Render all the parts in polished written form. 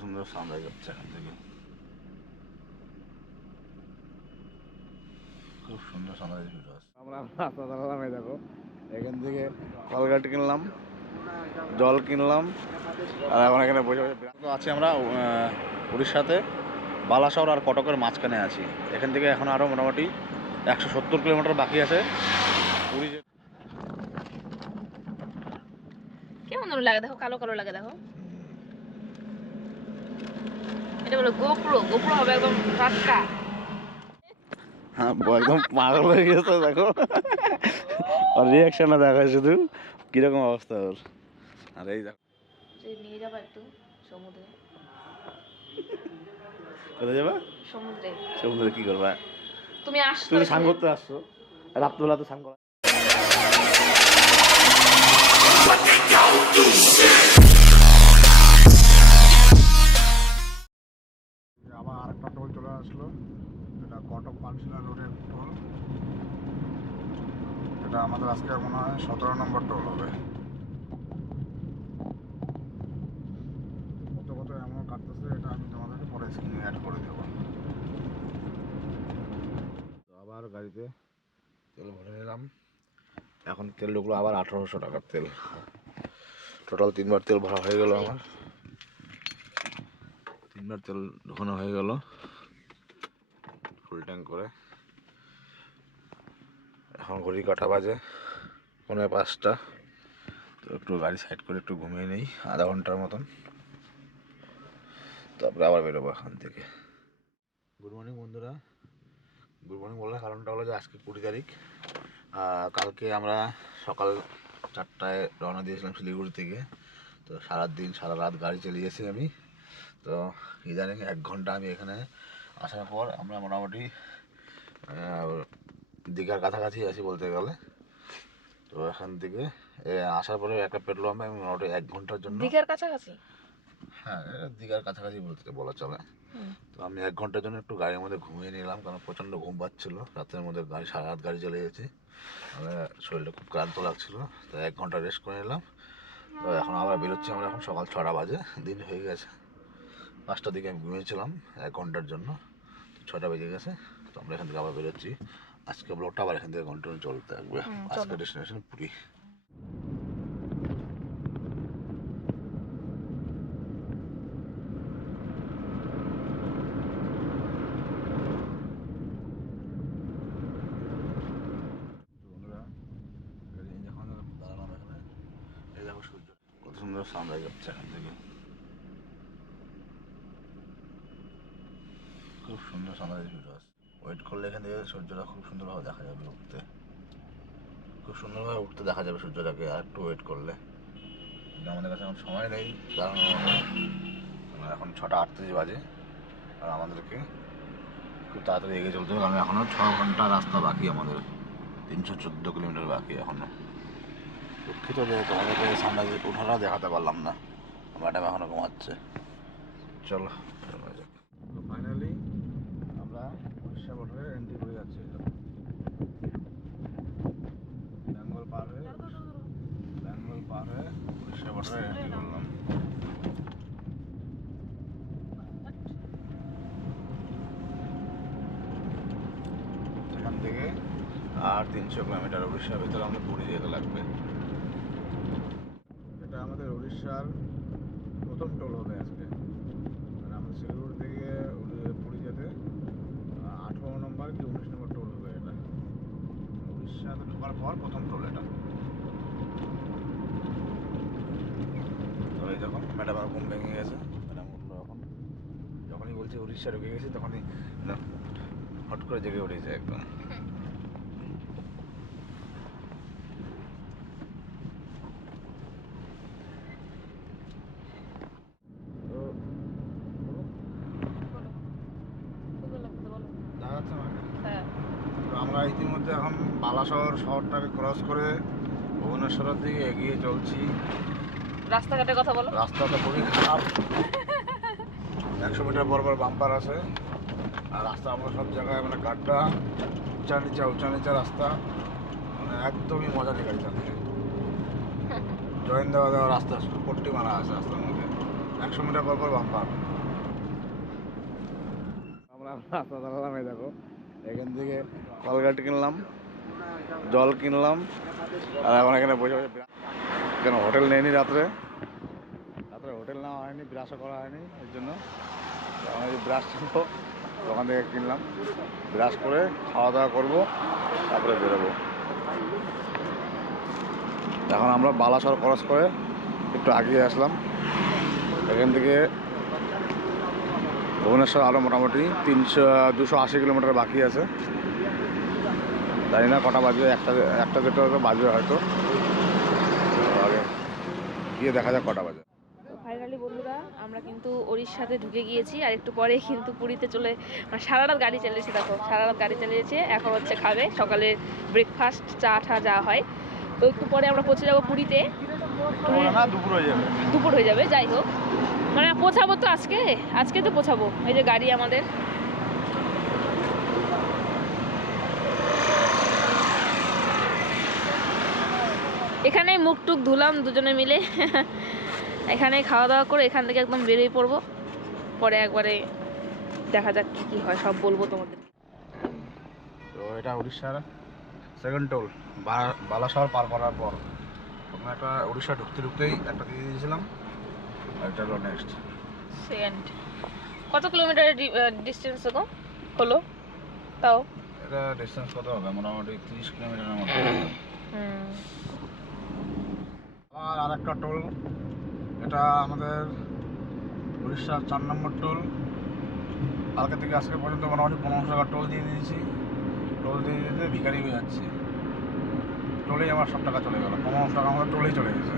সুন্দর সানরাইজ হচ্ছে এখান থেকে, খুব সুন্দর সানরাইজ ভিডিও আছে। আমরা রাস্তা দাঁড়ালাম, এই দেখো এখান থেকে কলগেট কিনলাম, জল কিনলাম, আর এখন এখানে বসে বসে আছি। আমরা উড়িষ্যাতে বালাসর আর কটকের মাঝখানে আছি। এখান থেকে এখন আরও মোটামুটি 170 কিলোমিটার বাকি আছে পুরী। কেমন লাগে দেখো, কালো কালো লাগে দেখো। এটা বলো গোপ্রো, গোপ্রো হবে একদম টাটকা। হ্যাঁ, একদম পাগল হয়ে গেছে দেখো, আর রিয়াকশনটা দেখা শুধু কিরকম অবস্থা ওর। আর এই দেখো নিয়ে যাবো একটু সমুদ্রে। কোথায় যাবা? সমুদ্রে। সমুদ্রে কি করবা? তুমি আসছো, তুমি স্নান করতে আসছো, রাত্রবেলা তো স্নান করা। আবার আরেকটা টোল চলে আসলো, এটা কটক পানশিলা রোডের টোল। এটা আমাদের আজকে মনে হয় 17 নম্বর টোল হবে। কত কত এমন কাটতেছে, এটা আমি তোমাদেরকে পরে স্ক্রিনে অ্যাড করে দেবো। তো আবার গাড়িতে তেল ভরে নিলাম। এখন তেল ঢুকলো আবার 1800 টাকার তেল। টোটাল 3বার তেল ভরা হয়ে গেল আমার, 3বার তেল ঢোকানো হয়ে গেল ফুল ট্যাঙ্ক করে। এখন ঘড়ি কাটা বাজে 4:45। তো একটু গাড়ি সাইড করে একটু ঘুমিয়ে নেই আধা ঘন্টার মতন, তারপরে আবার বেরোবো এখান থেকে। গুড মর্নিং বন্ধুরা। গুড মর্নিং বলার কারণটা হলো যে আজকে 20 তারিখ। কালকে আমরা সকাল 4টায় রওনা দিয়েছিলাম শিলিগুড়ি থেকে। তো সারাদিন সারা রাত গাড়ি চালিয়েছি আমি। তো ইদানিং 1 ঘন্টা আমি এখানে আসার পর আমরা মোটামুটি দীঘার কাছাকাছি আছি বলতে গেলে। তো এখান থেকে আসার পরে একটা পেট্রোল পাম্পে আমি মোটামুটি 1 ঘন্টার জন্য। দীঘার কাছাকাছি? হ্যাঁ, দীঘার কাছাকাছি বলতে বলা চলে। তো আমি 1 ঘন্টার জন্য একটু গাড়ির মধ্যে ঘুমিয়ে নিলাম, কারণ প্রচণ্ড ঘুম পাচ্ছিল। রাতের মধ্যে সারা রাত গাড়ি চালিয়েছি, শরীরটা খুব ক্লান্ত লাগছিল। তো 1 ঘন্টা রেস্ট করে নিলাম। তো এখন আবার বেরোচ্ছি আমরা। এখন সকাল 6টা বাজে, দিন হয়ে গেছে। 5টার দিকে আমি ঘুমিয়েছিলাম 1 ঘন্টার জন্য, 6টা বেজে গেছে। তো আমরা এখান থেকে আবার বেরোচ্ছি। আজকে ব্লগটা আবার এখান থেকে কন্টিনিউ চলতে থাকবে। আজকে ডেস্টিনেশন পুরী। এই দেখো সূর্য কত সুন্দর সানরাইজ হচ্ছে এখান থেকে, খুব সুন্দর সানরাইজ ভিডিও আছে। ওয়েট করলে এখান থেকে সূর্যটা খুব সুন্দরভাবে দেখা যাবে উঠতে, খুব সুন্দরভাবে উঠতে দেখা যাবে সূর্যটাকে। আর একটু ওয়েট করলে, কিন্তু আমাদের কাছে এখন সময় নেই, কারণ এখন 6টা 38 বাজে। আর আমাদেরকে খুব তাড়াতাড়ি এগিয়ে চলতে হবে, কারণ এখনও 6 ঘন্টা রাস্তা বাকি আমাদের, 314 কিলোমিটার বাকি এখনও। দুঃখিত যে তোমাদেরকে সানরাইজ ওঠাটা দেখাতে পারলাম না, ম্যাডাম এখনও ঘুমাচ্ছে। চলো ফাইনালি আমরা উড়িষ্যা বর্ডারে এন্ট্রি করে যাচ্ছি। বেঙ্গল পার হয়ে উড়িষ্যা বর্ডারে এন্ট্রি করলাম। এখান থেকে আর 300 কিলোমিটার উড়িষ্যার ভিতরে আমাদের পুরী যেতে লাগবে। এটা আমাদের উড়িষ্যার প্রথম টোল হবে আজকে। মানে আমাদের শিলিগুড়ি থেকে পুরী যেতে 18 নম্বর কি 19 নম্বর টোল হবে এটা। উড়িষ্যাতে ঢোকার পর প্রথম টোল এটা। তো এই যখন ম্যাডামের ঘুম ভেঙে গেছে, ম্যাডাম উঠলো এখন। যখনই বলছে উড়িষ্যা ঢুকে গেছি, তখনই হট করে জেগে উঠেছে একদম। তো আমরা ইতিমধ্যে এখন বালাসর শহরটাকে ক্রস করে ভুবনেশ্বরের দিকে এগিয়ে চলছি। রাস্তাঘাটের কথা বলো। রাস্তাটা খুবই খারাপ, 100 মিটার পর পর বাম্পার আছে। আর রাস্তা আমরা সব জায়গায় মানে গাড্ডা, উঁচা নিচা রাস্তা, মানে একদমই মজা নেই গাড়ি চালিয়ে। জয়েন দেওয়া রাস্তা পট্টি মারা আছে রাস্তার মধ্যে। 100 মিটার পর পর বাম্পার। আমরা রাস্তা দাঁড়ালাম, এই দেখো এখান থেকে কলগাটি কিনলাম, জল কিনলাম, আর এখন এখানে বসে বসে কেন হোটেল নেয়নি রাত্রে হোটেল নেওয়া হয়নি, ব্রাশও করা হয়নি, এর জন্য আমার এই ব্রাশ ছিল দোকান থেকে কিনলাম, ব্রাশ করে খাওয়া দাওয়া করবো, তারপরে বেরোবো। এখন আমরা বালাসর ক্রস করে একটু আগিয়ে আসলাম। এখান থেকে ভুবনেশ্বর আরও মোটামুটি 280 কিলোমিটার বাকি আছে। জানি না কটা বাজবে, একটা যেটা বাজবে হয়তো, আগে গিয়ে দেখা যাক কটা বাজে। ফাইনালি বন্ধুরা আমরা কিন্তু ওড়িশাতে ঢুকে গিয়েছি, আর একটু পরে কিন্তু পুরীতে মানে সারা রাত গাড়ি চালিয়েছি। দেখো সারা রাত গাড়ি চালিয়েছে, এখন হচ্ছে খাবে সকালে ব্রেকফাস্ট, চা ঠা যা হয়। তো একটু পরে আমরা পৌঁছে যাবো পুরীতে। দুপুর হয়ে যাবে, যাই হোক মানে পৌঁছাবো তো আজকে তো পৌঁছাবো। এই যে গাড়ি আমাদের, এখানেই মুখ টুক ধুলাম দুজনে মিলে। এখানে খাওয়া দাওয়া করে এখান থেকে একদম বেরিয়ে পড়বো। পরে একবারে দেখা যাক কি কি হয়, সব বলবো তোমাদের। তো এটা উড়িষ্যার সেকেন্ড টোল, বালাসর পার করার পর প্রথমে একটা উড়িষ্যা ঢুকতেই একটা দিয়ে দিয়েছিলাম, আর এটা হলো নেক্সট সেকেন্ড। কত কিলোমিটারের ডিস্টেন্স হলো তাও? এটা ডিস্টেন্স কত হবে, মোটামুটি 30 কিলোমিটারের মতো। আর একটা টোল, এটা আমাদের উড়িষ্যার 4 নম্বর টোল। কালকে থেকে আজকে পর্যন্ত মোটামুটি 1500 টাকা টোল দিয়ে দিয়েছি। টোল দিয়ে দিতে ভিখারি হয়ে যাচ্ছে, টোলেই আমার সব টাকা চলে গেল, 1500 টাকা আমাদের টোলেই চলে গেছে।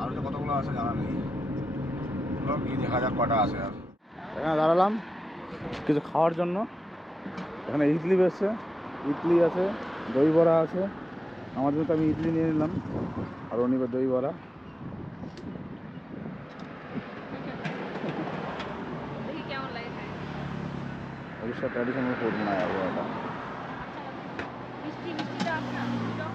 আর যে কতগুলো আছে জানা নেই, গিয়ে দেখা যাক কটা আছে। আর এখানে দাঁড়ালাম কিছু খাওয়ার জন্য। এখানে ইডলি বেসছে, ইডলি আছে, দই বড়া আছে। আমার জন্য তো আমি ইডলি নিয়ে নিলাম, আর ও নিবে দই বড়া। দেখি কেমন লাগে খাই। উড়িষ্যা ট্র্যাডিশনাল ফুড মনে হয় ওটা। মিষ্টি মিষ্টিটা আছে না? দাও।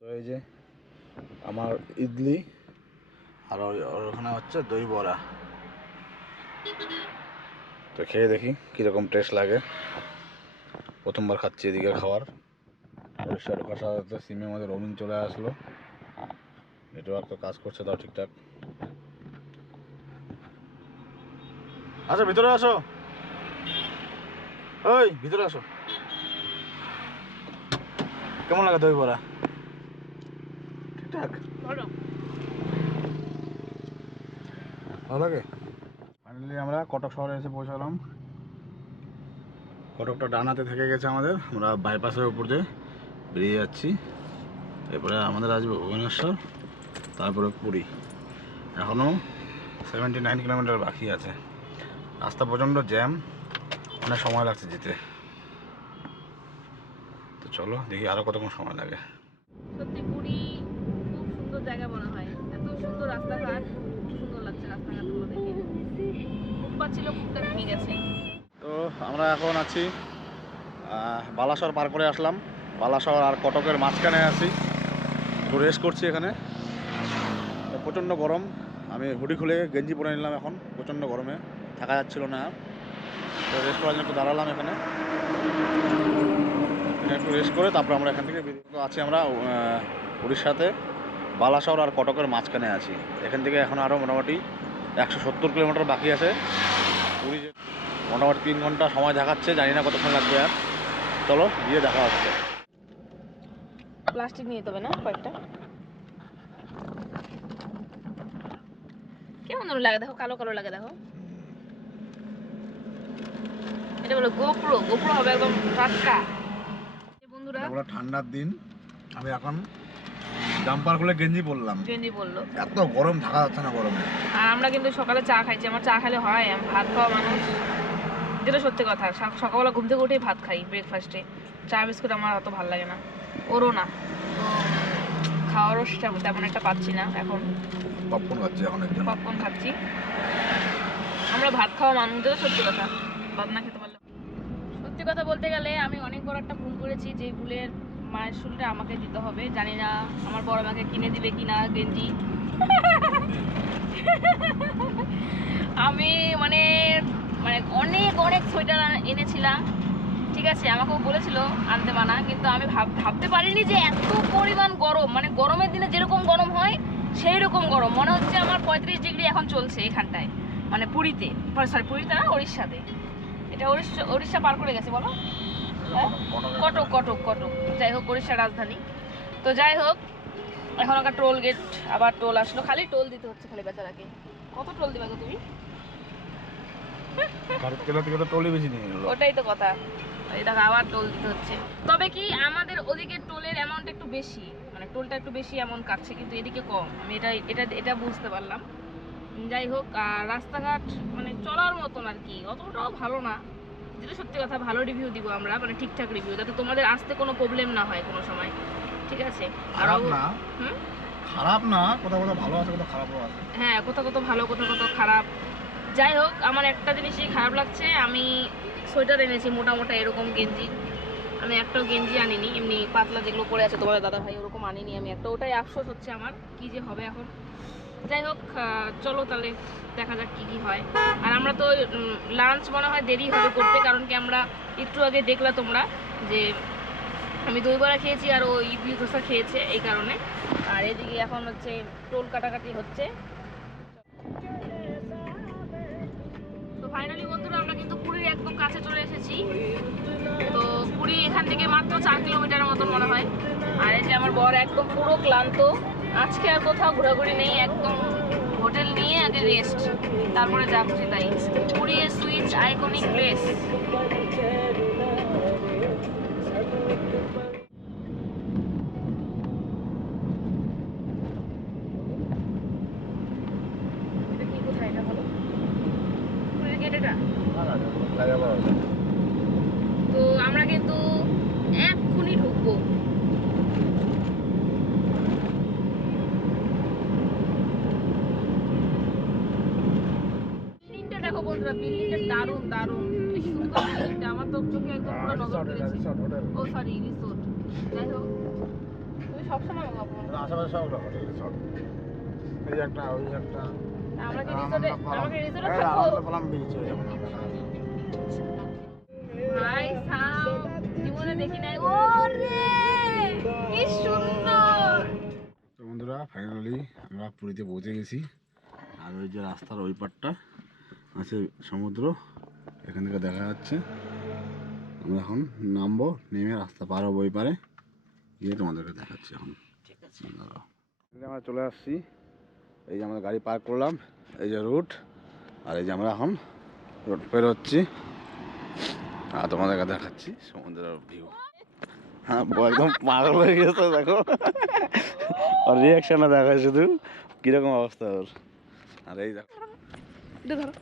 তো এই যে আমার ইডলি, আর ওখানে হচ্ছে দই বড়া। তো খেয়ে দেখি কীরকম টেস্ট লাগে, প্রথমবার খাচ্ছি এদিকের খাবার। উড়িষ্যা ঢোকার সাথে সাথে সিমের মধ্যে রোমিং চলে আসলো, নেটওয়ার্ক তো কাজ করছে তাও ঠিকঠাক। আচ্ছা ভিতরে আসো, ওই ভিতরে আসো। কেমন লাগে দই বড়া? ঠিকঠাক, ভালো লাগে। ফাইনালি আমরা কটক শহরে এসে পৌঁছালাম। কটকটা ডান হাতে থেকে গেছে আমাদের, আমরা বাইপাসের উপর দিয়ে বেরিয়ে যাচ্ছি। এরপরে আমাদের আসবে ভুবনেশ্বর, তারপরে পুরী। এখনও 79 কিলোমিটার বাকি আছে। রাস্তা প্রচণ্ড জ্যাম, অনেক সময় লাগছে যেতে। তো চলো দেখি আরও কতক্ষণ সময় লাগে। সত্যি পুরী খুব সুন্দর জায়গা মনে হয়, এত সুন্দর রাস্তাঘাট, খুব সুন্দর লাগছে রাস্তাঘাটগুলো দেখে। ফুটপাত ছিল, ফুটটা ভেঙে গেছে। তো আমরা এখন আছি বালাসর পার করে আসলাম, বালাসর আর কটকের মাঝখানে আছি, একটু রেস্ট করছি এখানে। প্রচণ্ড গরম, আমি হুডি খুলে গেঞ্জি পরে নিলাম, এখন প্রচণ্ড গরমে থাকা যাচ্ছিল না। তো রেস্ট করার জন্য একটু দাঁড়ালাম এখানে, একটু রেস্ট করে তারপর আমরা এখান থেকে আছি। আমরা উড়িষ্যাতে বালাসর আর কটকের মাঝখানে আছি। এখান থেকে এখন আরও মোটামুটি 170 কিলোমিটার বাকি আছে। পুরী মোটামুটি 3 ঘন্টা সময় দেখাচ্ছে, জানি না কতক্ষণ লাগবে। আর চলো গিয়ে দেখা হচ্ছে। প্লাস্টিক নিয়ে যেতে হবে না কয়েকটা? কেমন যেন লাগে দেখো, কালো কালো লাগে দেখো। এটা বলো গোপ্রো, গোপ্রো হবে একদম টাটকা। বন্ধুরা ঠান্ডার দিন, আমি এখন জাম্পার খুলে গেঞ্জি পরলাম, গেঞ্জি পরলো। এত গরম থাকা যাচ্ছে না গরমে। আর আমরা কিন্তু সকালে চা খাইছি, আমার চা খেলে হয়, আমি ভাত খাওয়া মানুষ, যেটা সত্যি কথা। সকালবেলা ঘুম থেকে উঠেই ভাত খাই ব্রেকফাস্টে, চা বিস্কুট আমার অত ভালো লাগে না, ওরও না, তো খাওয়ারও তেমন একটা পাচ্ছি না এখন। পপকর্ন খাচ্ছি এখন একজন। পপকর্ন খাচ্ছি, আমরা ভাত খাওয়া মানুষ, যেটা সত্যি কথা। ভাত না খেতে পারলে, সত্যি কথা বলতে গেলে আমি অনেক বড় একটা ভুল করেছি, যে ভুলের মায়ের শুলটা আমাকে দিতে হবে। জানি না আমার বড় মাকে কিনে দিবে কিনা গেঞ্জি। আমি মানে মানে অনেক অনেক সোয়েটার এনেছিলাম, ঠিক আছে, আমাকেও বলেছিল আনতে মানা, কিন্তু আমি ভাবতে পারিনি যে এত পরিমাণ গরম, মানে গরমের দিনে যেরকম গরম হয় সেই রকম গরম। মনে হচ্ছে আমার 35 ডিগ্রি এখন চলছে এখানটায়, মানে পুরীতে, সরি পুরীতে না, উড়িষ্যাতে। এটা উড়িষ্যা পার করে গেছে বলো, কটক কটক কটক, যাই হোক উড়িষ্যার রাজধানী। তো যাই হোক, এখন একটা টোল গেট, আবার টোল আসলো, খালি টোল দিতে হচ্ছে খালি বেচারাকে। কত টোল দিবা গো তুমি? তেলের থেকে তো টোলই বেশি নিয়ে নিল। ওটাই তো কথা, এই দেখো আবার টোল দিতে হচ্ছে। তবে কি আমাদের ওদিকে টোলের অ্যামাউন্ট একটু বেশি, মানে টোলটা একটু বেশি অ্যামাউন্ট কাটছে, কিন্তু এদিকে কম, আমি এটা বুঝতে পারলাম। যাই হোক, আর রাস্তাঘাট মানে চলার মতন আর কি, অতটাও ভালো না, যেটা সত্যি কথা। ভালো রিভিউ দিব আমরা, মানে ঠিকঠাক রিভিউ, যাতে তোমাদের আসতে কোনো প্রবলেম না হয় কোনো সময়, ঠিক আছে? আর খারাপ না, খারাপ না, কোথাও কোথাও ভালো আছে, কোথাও খারাপও আছে। হ্যাঁ, কোথাও কোথাও ভালো, কোথাও কোথাও খারাপ। যাই হোক, আমার একটা জিনিসই খারাপ লাগছে, আমি সোয়েটার এনেছি মোটা এরকম গেঞ্জি, আমি একটাও গেঞ্জি আনিনি, এমনি পাতলা যেগুলো পরে আছে তোমাদের দাদা ভাই ওরকম আনিনি আমি একটা, ওটাই আফসোস হচ্ছে আমার, কি যে হবে এখন। যাই হোক, চলো তাহলে দেখা যাক কি হয়। আর আমরা তো লাঞ্চ মনে হয় দেরি হবে করতে, কারণ কি আমরা একটু আগে দেখলা তোমরা যে আমি দই বড়া খেয়েছি আর ও ইডলি ধোসা খেয়েছে, এই কারণে। আর এদিকে এখন হচ্ছে টোল কাটাকাটি হচ্ছে। তো ফাইনালি বন্ধুরা, আমরা কিন্তু পুরীর একদম কাছে চলে এসেছি। তো পুরী এখান থেকে মাত্র 4 কিলোমিটারের মতন মনে হয়। আর এই যে আমার বর একদম পুরো ক্লান্ত, আজকে আর কোথাও ঘোরাঘুরি নেই, একদম হোটেল নিয়ে আগে রেস্ট, তারপরে যা খুশি তাই। Puri switch iconic place. এটা কি, কোথায় এটা বলো? পুরীর গেট এটা। তো আমরা কিন্তু এক্ষুনি ঢুকবো। বিল্ডিংটা দেখো বন্ধুরা, বিল্ডিংটা দারুণ দারুণ, কি সুন্দর বিল্ডিংটা, আমার তো চোখে একদম পুরো নজর কেড়েছে। ও সরি, রিসোর্ট। যাই হোক, তুমি সবসময় ভাবো আশেপাশে সব রিসর্ট, এই একটা ওই একটা। আমরা কি রিসোর্টে, আমাকে রিসোর্টে থাকবো? ভাই সাও, জীবনে দেখি নাই। ওরে কি সুন্দর। তো বন্ধুরা, ফাইনালি আমরা পুরীতে পৌঁছে গেছি। আর ওই যে রাস্তার ওই পারটা আছে সমুদ্র, এখান থেকে দেখা যাচ্ছে। আমরা এখন নামবো, নেমে রাস্তা পার হবো ওই পারে, গিয়ে তোমাদেরকে দেখাচ্ছি এখন। ঠিক আছে, আমরা চলে আসছি, এই যে আমাদের গাড়ি পার্ক করলাম, এই যে রুট, আর এই যে আমরা এখন রোড পেরোচ্ছি, আর তোমাদেরকে দেখাচ্ছি সমুদ্রের ভিউ। হ্যাঁ, একদম পাগল হয়ে গেছে, দেখো আর রিয়াকশনটা দেখা শুধু কিরকম অবস্থা ওর। আর এই দেখো, ধরো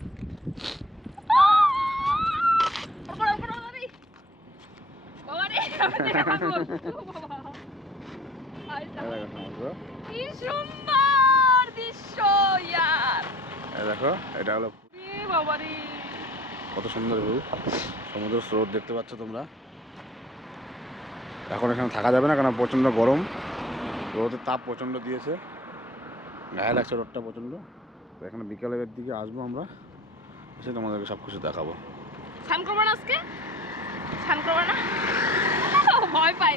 কি সুন্দর দৃশ্য ইয়ার। দেখো এটা হলো বাবারে, কত সুন্দর ভিউ, সমুদ্র স্রোত দেখতে পাচ্ছ তোমরা। এখন এখানে থাকা যাবে না, কারণ প্রচণ্ড গরম, রোদের তাপ প্রচণ্ড দিয়েছে, গায়ে লাগছে রোদটা প্রচণ্ড। তো এখানে বিকালের দিকে আসবো আমরা, এসে তোমাদেরকে সব কিছু দেখাবো। স্নান করবো না আজকে, স্নান করবো না, ভয় পাই।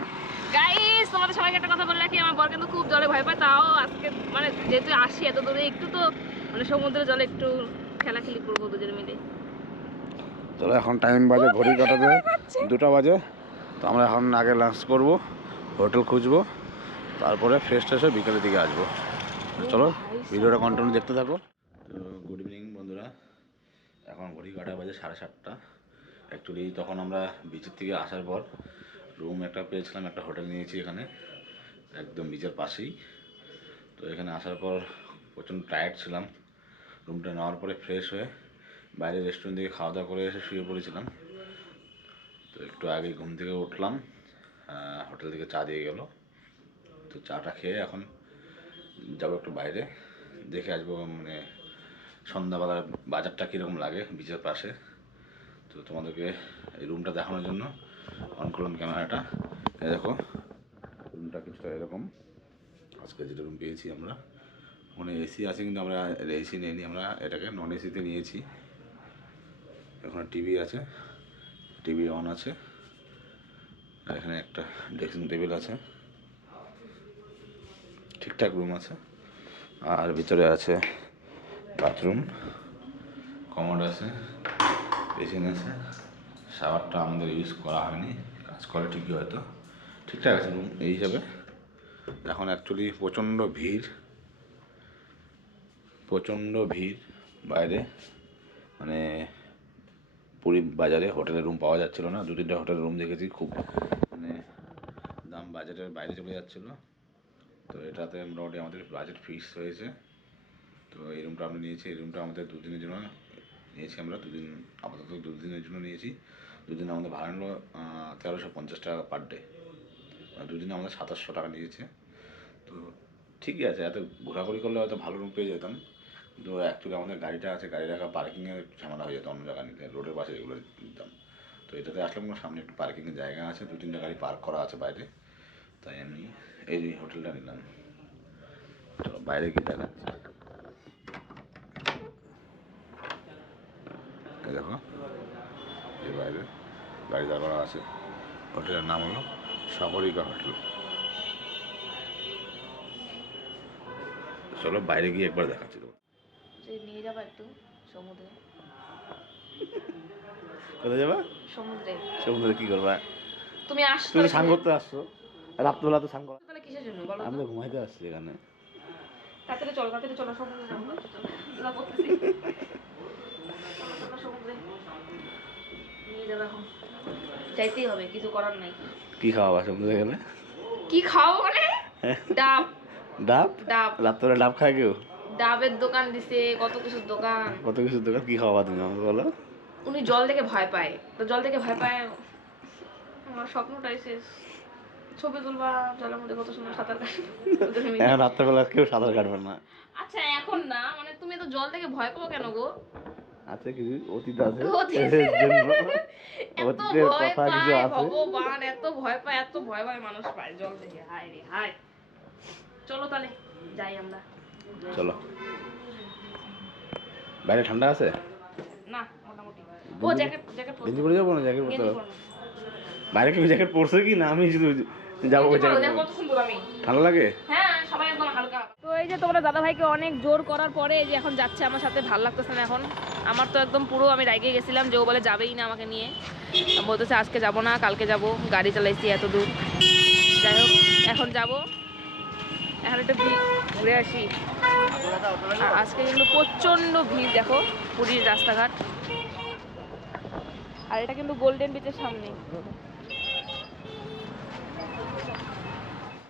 গাইস, তোমাদের সবাইকে একটা কথা বলে রাখি, আমার বর কিন্তু খুব জলে ভয় পায়, তাও আজকে মানে যেহেতু আসি এত দূরে, একটু তো মানে সমুদ্রের জলে একটু খেলাখেলি করবো দুজনে মিলে। চলো, এখন টাইম বাজে ঘড়ি কাটাতে 2টা বাজে। তো আমরা এখন আগে লাঞ্চ করব, হোটেল খুঁজবো, তারপরে ফ্রেশ ট্রেশ হয়ে বিকেলের দিকে আসবো। চলো ভিডিওটা কন্টিনিউ দেখতে থাকো। তো গুড ইভিনিং বন্ধুরা, এখন ঘড়ি কাটা বাজে 7:30। অ্যাকচুয়ালি তখন আমরা বিচের থেকে আসার পর রুম একটা পেয়েছিলাম, একটা হোটেল নিয়েছি এখানে। একদম বিচের পাশেই। তো এখানে আসার পর প্রচণ্ড টায়ার্ড ছিলাম, রুমটা নেওয়ার পরে ফ্রেশ হয়ে বাইরে রেস্টুরেন্ট থেকে খাওয়া দাওয়া করে এসে শুয়ে পড়েছিলাম। তো একটু আগে ঘুম থেকে উঠলাম, হোটেল থেকে চা দিয়ে গেল, তো চাটা খেয়ে এখন যাবো একটু বাইরে, দেখে আসবো মানে সন্ধ্যাবেলার বাজারটা কীরকম লাগে বিচের পাশে। তো তোমাদেরকে এই রুমটা দেখানোর জন্য অন করলাম ক্যামেরাটা। দেখো রুমটা কিছুটা এরকম, আজকে যেটা রুম পেয়েছি আমরা, ওখানে এসি আছে কিন্তু আমরা এসি নিইনি, আমরা এটাকে নন এসিতে নিয়েছি। এখানে টিভি আছে, টিভি অন আছে, আর এখানে একটা ড্রেসিং টেবিল আছে, ঠিকঠাক রুম আছে। আর ভিতরে আছে বাথরুম, কমোড আছে, বেসিন আছে। শাওয়ারটা আমাদের ইউজ করা হয়নি, কাজ করে ঠিকই হয়তো, ঠিকঠাক আছে রুম এই হিসাবে। এখন অ্যাকচুয়ালি প্রচণ্ড ভিড় বাইরে, মানে পুরী বাজারে হোটেলের রুম পাওয়া যাচ্ছিলো না। 2-3টা হোটেলের রুম দেখেছি, খুব মানে দাম বাজেটের বাইরে চলে যাচ্ছিলো। তো এটাতে মোটামুটি আমাদের বাজেট ফিক্স হয়েছে। তো এই রুমটা আমরা নিয়েছি, এই রুমটা আমাদের 2 দিনের জন্য নিয়েছি আমরা, 2 দিন আপাতত 2 দিনের জন্য নিয়েছি। 2 দিন আমাদের ভাড়া নিল 1350 টাকা পার ডে, 2 দিনে আমাদের 2700 টাকা নিয়েছে। তো ঠিকই আছে, এত ঘোরাঘুরি করলে হয়তো ভালো রুম পেয়ে যেতাম, কিন্তু অ্যাকচুয়ালি আমাদের গাড়িটা আছে, গাড়ি রাখা পার্কিংয়ের ঝামেলা হয়ে যেত অন্য জায়গা নিতে, রোডের পাশে এগুলো নিতাম। তো এটাতে আসলাম না, সামনে একটু পার্কিংয়ের জায়গা আছে, 2-3টা গাড়ি পার্ক করা আছে বাইরে, তাই আমি এই হোটেলটা নিলাম। চলো বাইরে গিয়ে দেখাচ্ছি। দেখো এই বাইরে গাড়ি দাঁড় করা আছে, হোটেলের নাম হলো সাগরিকা হোটেল। চলো বাইরে গিয়ে একবার দেখাচ্ছি। নিয়ে যাবো একটু সমুদ্রে। কোথায় যাবা? সমুদ্রে। সমুদ্রে কি করবা? তুমি আসছো, তুমি স্নান করতে আসছো, রাত্রবেলা তো স্নান করা। তাহলে কিসের জন্য বলো? আমি তো ঘুমাইতে আসছি এখানে। তাড়াতাড়ি চলো সমুদ্রে যাবো। না করতেছি। সমুদ্রে নিয়ে যাবো এখন, যাইতেই হবে, কিছু করার নাই। কি খাওয়াবা সমুদ্রে গেলে? কি খাও মানে? ডাব। ডাব? ডাব। রাত্রে ডাব খায় কেউ? ডাবের দোকান দিছে, কত কিছুর দোকান। কত কিছুর দোকান, কি খাওয়াবা তুমি আমাকে বলো? উনি জল দেখে ভয় পায়, তো জল দেখে ভয় পায়, আমার স্বপ্নটাই শেষ। ছবি তুলবা জলের মধ্যে, কত সুন্দর সাঁতার কাটবে। এখন রাত্রেবেলা কেউ সাঁতার কাটবে না। আচ্ছা এখন না, মানে তুমি তো জল দেখে ভয় পাও কেন গো? আছে কিছু অতীত আছে, এত অতীতের ভয় কথা কিছু পায় আছে। ভগবান, এত ভয় পায় মানুষ পায় জল দেখে, হায় রে হায়। চলো তাহলে যাই আমরা। চলো। বাইরে ঠান্ডা আছে না মোটামুটি। ও জ্যাকেট পরে গেঞ্জি পরে যাবো না? জ্যাকেট পরতে হবে। পরো। বাইরে কেউ জ্যাকেট পরছে কি না? আমি শুধু যাবো গেঞ্জি পরো, জ্যাকেট দেখো কত সুন্দর আমি। ঠান্ডা লাগে? হ্যাঁ সবাই একদম হালকা। তো এই যে তোমরা দাদা ভাইকে অনেক জোর করার পরে এই যে এখন যাচ্ছে আমার সাথে, ভালো লাগতেছে না এখন। আমার তো একদম পুরো আমি রাগে গেছিলাম যে ও বলে যাবেই না আমাকে নিয়ে, বলতেছে আজকে যাব না কালকে যাব, গাড়ি চালাইছি এত দূর। যাই হোক এখন যাব, এখন একটু ঘুরে আসি। আর আজকে কিন্তু প্রচণ্ড ভিড়, দেখো পুরীর রাস্তাঘাট। আর এটা কিন্তু গোল্ডেন বিচের সামনে।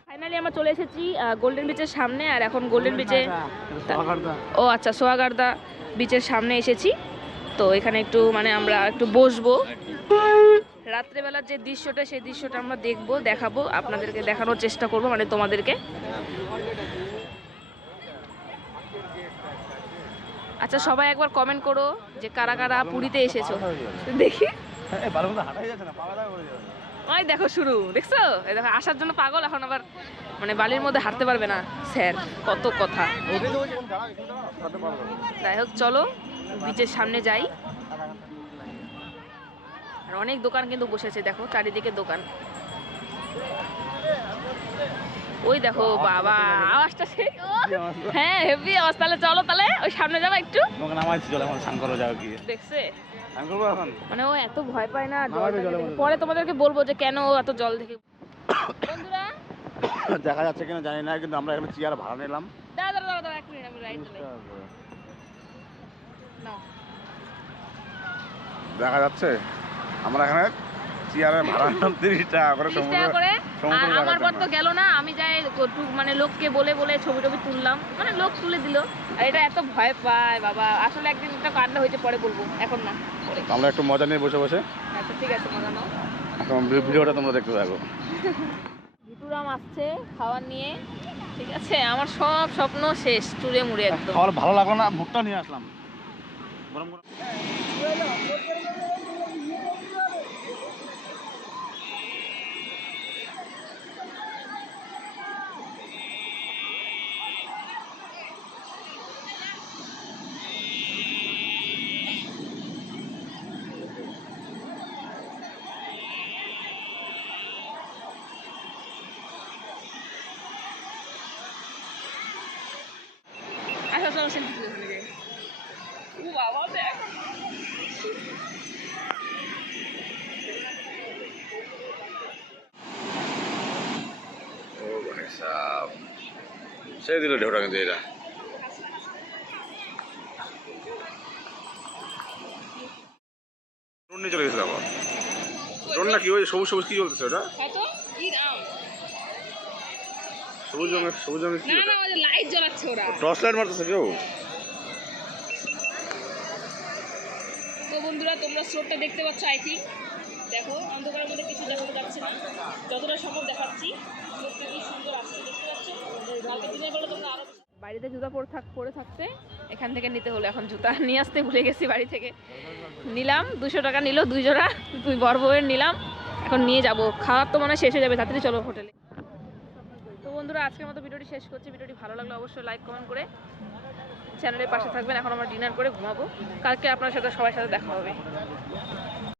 ফাইনালি আমরা চলে এসেছি গোল্ডেন বিচের সামনে। আর এখন গোল্ডেন বিচে, ও আচ্ছা সোয়াগার্দা বিচের সামনে এসেছি। তো এখানে একটু মানে আমরা একটু বসবো, রাত্রেবেলার যে দৃশ্যটা সেই দৃশ্যটা আমরা দেখবো, দেখাবো আপনাদেরকে, দেখানোর চেষ্টা করবো মানে তোমাদেরকে। আচ্ছা সবাই একবার কমেন্ট করো যে কারা কারা পুরীতে এসেছো, দেখি। ওই দেখো শুরু, দেখছো? এই দেখো আসার জন্য পাগল, এখন আবার মানে বালির মধ্যে হাঁটতে পারবে না স্যার, কত কথা। যাই হোক চলো বিচের সামনে যাই। আর অনেক দোকান কিন্তু বসেছে, দেখো চারিদিকে দোকান। ওই দেখো বাবা আওয়াজটা সেই, হ্যাঁ হেভি আওয়াজ। তাহলে চলো তাহলে ওই সামনে যাবো একটু, দেখছে মানে ও এত ভয় পায় না জল দেখে। পরে তোমাদেরকে বলবো যে কেন ও এত জল দেখে। বন্ধুরা দেখা যাচ্ছে কিনা জানি না, কিন্তু আমরা এখানে চেয়ার ভাড়া নিলাম। দাঁড়া এক মিনিট, আমি রাইট নাও। দেখা যাচ্ছে আমরা এখানে চেয়ারে ভাড়া নিলাম 30 টাকা করে। 30 টাকা করে। আর আমার পর তো গেল না, আমি যাই মানে লোককে বলে বলে ছবি টবি তুললাম, মানে লোক তুলে দিল। আর এটা এত ভয় পায় বাবা, আসলে একদিন একটা কান্না হয়েছে, পরে বলবো, এখন না, পরে। আমরা একটু মজা নিয়ে বসে বসে আচ্ছা ঠিক আছে, মজা নাও। এখন ভিডিওটা তোমরা দেখতে থাকো। ভিটুরাম আসছে খাবার নিয়ে, ঠিক আছে। আমার সব স্বপ্ন শেষ, চুরে মুড়ে একদম। খাবার ভালো লাগলো না, ভুট্টা নিয়ে আসলাম গরম গরম। আচ্ছা চলো সেলফি তুলে ওখানে যাই। ও বাবা দেখ, ও ভাই সাহেব, সেই দিল ঢেউটা কিন্তু এটা। ড্রোন নিয়ে চলে গেছিল আবার। ড্রোন না কি ওই সবুজ সবুজ কি চলতেছে ওটা? কত কি দাম? সবুজ রঙের কি? না না, ওই লাইট জ্বালাচ্ছে ওরা। টর্চ লাইট মারতেছে কেউ? তো বন্ধুরা, তোমরা স্রোতটা দেখতে পাচ্ছ, আই থিঙ্ক। দেখো, অন্ধকারের মধ্যে কিছু দেখাতে যাচ্ছে না, যতটা সম্ভব দেখাচ্ছি। স্রোতটা কি সুন্দর আসছে, দেখতে পাচ্ছ। কালকে দিনের বেলা তোমরা আরো বাড়িতে জুতা পরে থাকতে এখান থেকে নিতে হলো। এখন জুতা নিয়ে আসতে ভুলে গেছি বাড়ি থেকে, নিলাম 200 টাকা নিল 2 জোড়া, 2 বড় বউয়ের নিলাম। এখন নিয়ে যাব, খাওয়ার তো মনে হয় শেষ হয়ে যাবে, তাড়াতাড়ি চলো হোটেলে। তো বন্ধুরা, আজকের মতো ভিডিওটি শেষ করছি। ভিডিওটি ভালো লাগলে অবশ্যই লাইক কমেন্ট করে চ্যানেলের পাশে থাকবেন। এখন আমরা ডিনার করে ঘুমাবো, কালকে আপনার সাথে সবার সাথে দেখা হবে।